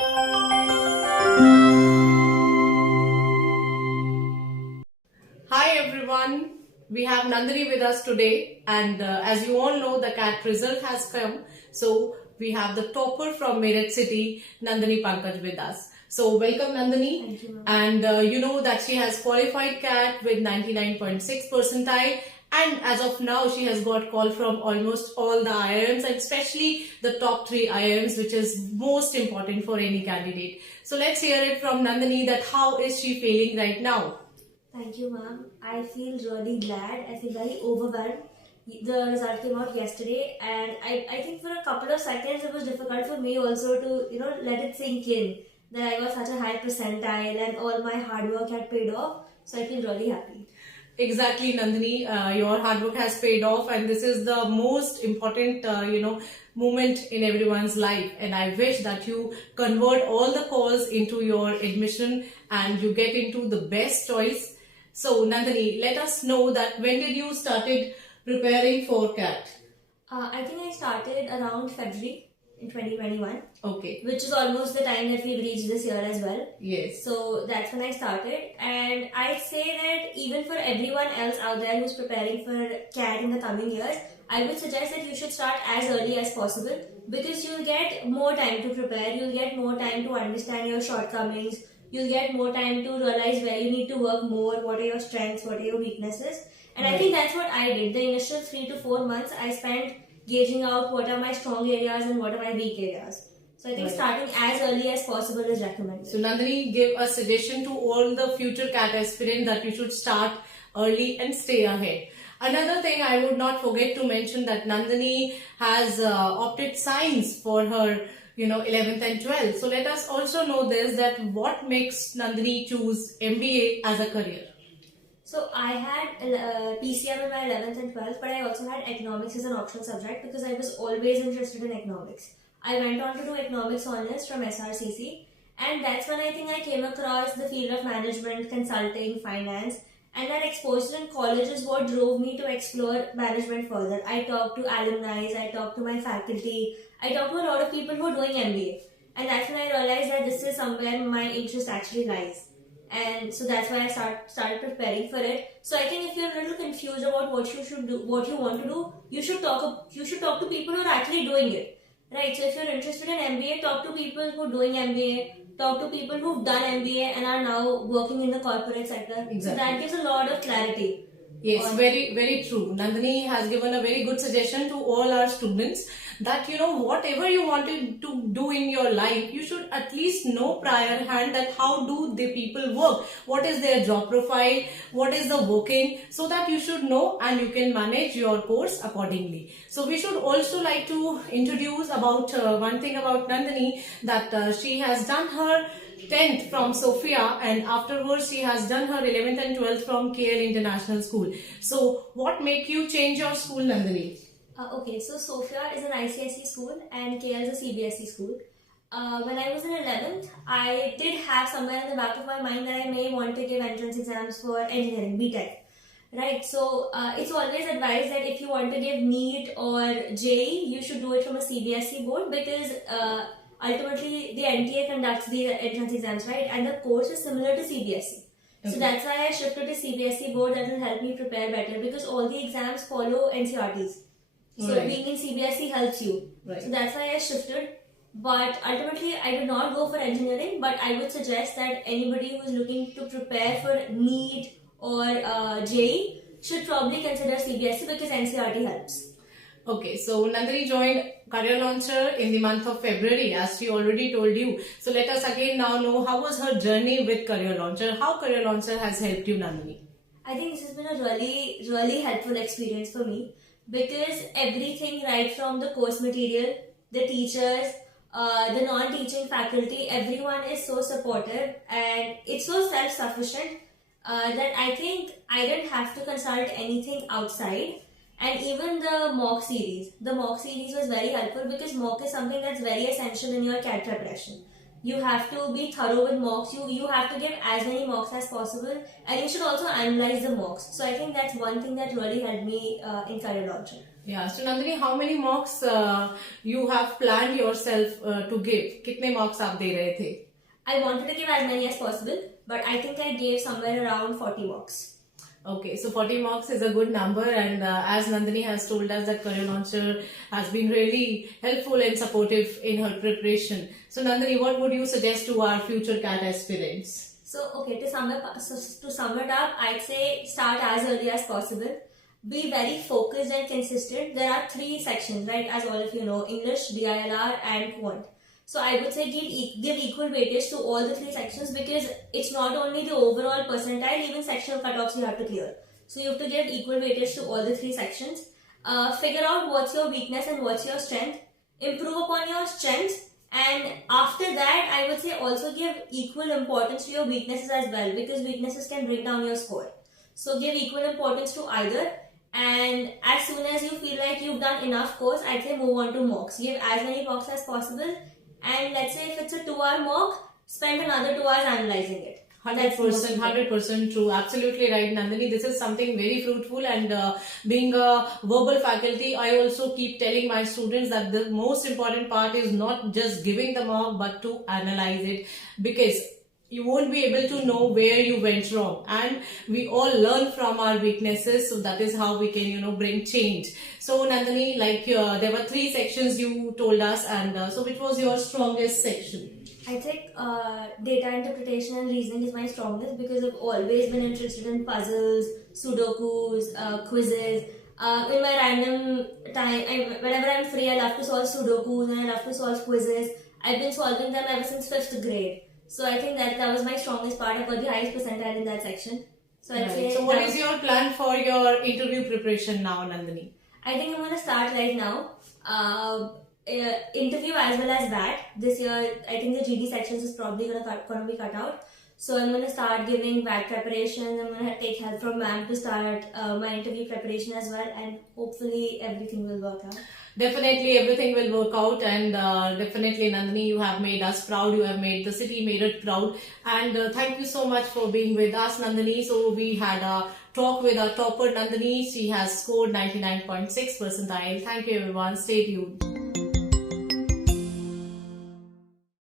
Hi everyone, we have Nandini with us today, and as you all know, the CAT result has come. So we have the topper from MEERUT city, Nandini Pankaj, with us. So welcome Nandini. Thank you, ma'am. And you know that she has qualified CAT with 99.6 percentile, and as of now she has got call from almost all the IIMs, and especially the top 3 IIMs, which is most important for any candidate. So let's hear it from Nandini that how is she feeling right now. Thank you, ma'am. I feel really glad. I feel very overwhelmed. The result came out yesterday, and I think for a couple of seconds it was difficult for me also to let it sink in that I got such a high percentile and all my hard work had paid off. So I feel really happy. Exactly, Nandini. Your hard work has paid off, and this is the most important, moment in everyone's life. And I wish that you convert all the calls into your admission and you get into the best choice. So, Nandini, let us know that when did you started preparing for CAT? I think I started around February in 2021. Okay. Which is almost the time that we've reached this year as well. Yes. So that's when I started, and I'd say that even for everyone else out there who's preparing for CAT in the coming years, I would suggest that you should start as early as possible, because you'll get more time to prepare, you'll get more time to understand your shortcomings, you'll get more time to realize where you need to work more, what are your strengths, what are your weaknesses. And I think that's what I did. The initial 3 to 4 months I spent gauging out what are my strong areas and what are my weak areas. So I think starting as early as possible is recommended. So Nandini, give a suggestion to all the future CAT aspirants that you should start early and stay ahead. Another thing I would not forget to mention that Nandini has opted science for her 11th and 12th. So let us also know this, that what makes Nandini choose MBA as a career. So I had PCM in my 11th and 12th, but I also had economics as an optional subject because I was always interested in economics. I went on to do economics honors from SRCC, and that's when I think I came across the field of management, consulting, finance, and that exposure in college is what drove me to explore management further. I talked to alumni, I talked to my faculty, I talked to a lot of people who are doing MBA, and that's when I realized that this is somewhere my interest actually lies. And so that's why I started preparing for it. So I think if you're a little confused about what you should do, what you want to do, you should talk to people who are actually doing it, right? So if you're interested in MBA, talk to people who are doing MBA, talk to people who've done MBA and are now working in the corporate sector. Exactly. So that gives a lot of clarity. Yes, very, very true. Nandini has given a very good suggestion to all our students that, whatever you wanted to do in your life, you should at least know prior hand that how do the people work, what is their job profile, what is the working, so that you should know and you can manage your course accordingly. So we should also like to introduce about one thing about Nandini, that she has done her 10th from Sophia, and afterwards she has done her 11th and 12th from KL International School. So what make you change your school, Nandini? Okay, so Sophia is an ICSE school and KL is a CBSE school. When I was in 11th, I did have somewhere in the back of my mind that I may want to give entrance exams for engineering, BTech. Right, so it's always advised that if you want to give NEET or JEE, you should do it from a CBSE board, because ultimately the NTA conducts the entrance exams, right? And the course is similar to CBSE. Okay. So that's why I shifted to CBSE board. That will help me prepare better, because all the exams follow NCRTs. So being in CBSE helps you. Right. So that's why I shifted. But ultimately, I did not go for engineering. But I would suggest that anybody who is looking to prepare for NEET or JEE should probably consider CBSE, because NCRT helps. Okay, so Nandini joined Career Launcher in the month of February, as she already told you. So let us again now know how was her journey with Career Launcher, how Career Launcher has helped you, Nandini. I think this has been a really, really helpful experience for me, because everything right from the course material, the teachers, the non-teaching faculty, everyone is so supportive and it's so self-sufficient that I think I didn't have to consult anything outside. And even the mock series was very helpful, because mock is something that's very essential in your CAT preparation. You have to be thorough with mocks, you have to give as many mocks as possible, and you should also analyze the mocks. So I think that's one thing that really helped me in Career Launcher. Yeah, so Nandini, how many marks you have planned yourself to give? कितने marks आप दे रहे थे? I wanted to give as many as possible, but I think I gave somewhere around 40 marks. Okay, so 40 marks is a good number, and as Nandini has told us that Career Launcher has been really helpful and supportive in her preparation. So Nandini, what would you suggest to our future CAT aspirants? So, okay, to sum it up, I'd say start as early as possible. Be very focused and consistent. There are 3 sections, right? As all of you know, English, DILR, and Quant. So I would say give equal weightage to all the 3 sections, because it's not only the overall percentile, even sectional cutoffs you have to clear. So you have to give equal weightage to all the 3 sections. Figure out what's your weakness and what's your strength. Improve upon your strengths, and after that I would say also give equal importance to your weaknesses as well, because weaknesses can bring down your score. So give equal importance to either, and as soon as you feel like you've done enough course, I'd say move on to mocks. Give as many mocks as possible, and let's say if it's a 2-hour mock, spend another 2 hours analyzing it. 100%, 100% true. Absolutely right, Nandini. This is something very fruitful, and being a verbal faculty, I also keep telling my students that the most important part is not just giving the mark, but to analyze it, because you won't be able to know where you went wrong, and we all learn from our weaknesses, so that is how we can bring change. So Nandini, like there were 3 sections you told us, and so which was your strongest section? I think data interpretation and reasoning is my strongest, because I've always been interested in puzzles, sudokus, quizzes. In my random time, whenever I'm free, I love to solve sudokus and I love to solve quizzes. I've been solving them ever since 5th grade. So I think that was my strongest part. I got the highest percentile in that section. So I'd say. So what is your plan for your interview preparation now, Nandini? I think I'm going to start right now. Interview as well as VAT. This year, I think the GD sections is probably going to be cut out. So I'm going to start giving VAT preparations. I'm going to take help from ma'am to start my interview preparation as well, and hopefully everything will work out. Definitely everything will work out, and definitely Nandini, you have made us proud, you have made the city MEERUT proud, and thank you so much for being with us, Nandini. So we had a talk with our topper Nandini. She has scored 99.6 percentile. Thank you everyone, stay tuned.